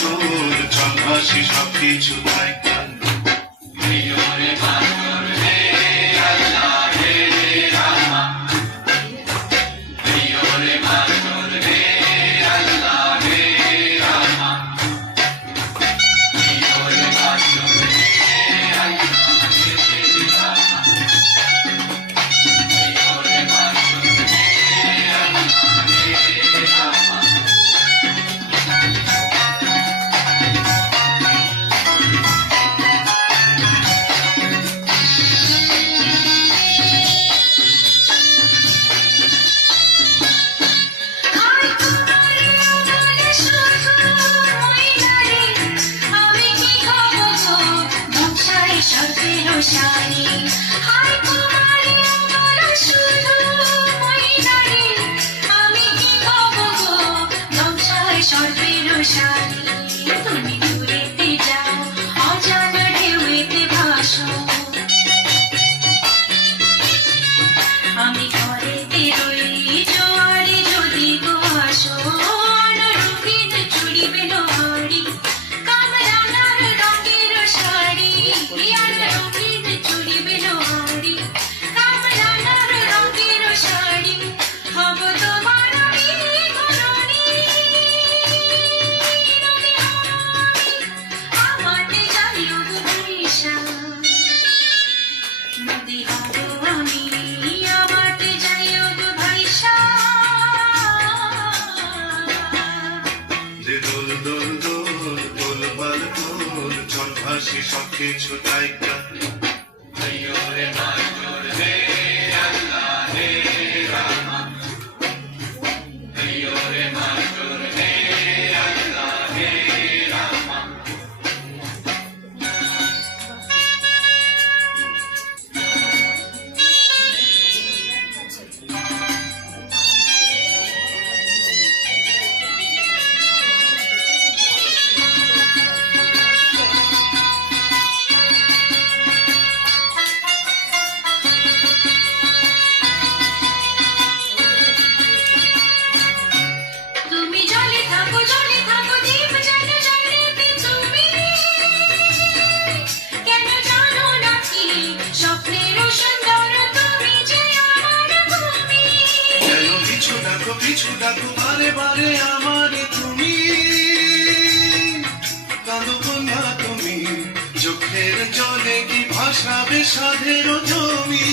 তোর চল ভাসি সবকিছু তাই কাল শাড়ি হাই তোমারে আমার শুধু ময়দানে আমি কি হব গো নকশায় সর্বের শাড়ি তুমি দূরেতে যাও অজানা ঢেউতে ভাসো আমি ঘরেতে রই জোয়ারে যদি গো আসো রঙিন চুড়ি বেনোহারি কামরাঙার রঙের শাড়ি দোল দোল দোল দোল বল দোল চল ভাসি সবকিছু তাই কাল পিছু ডাকো বারে বারে আমারে তুমি কাঁদো না তুমি চোখের জলে কি ভাসাবে সাধের জমি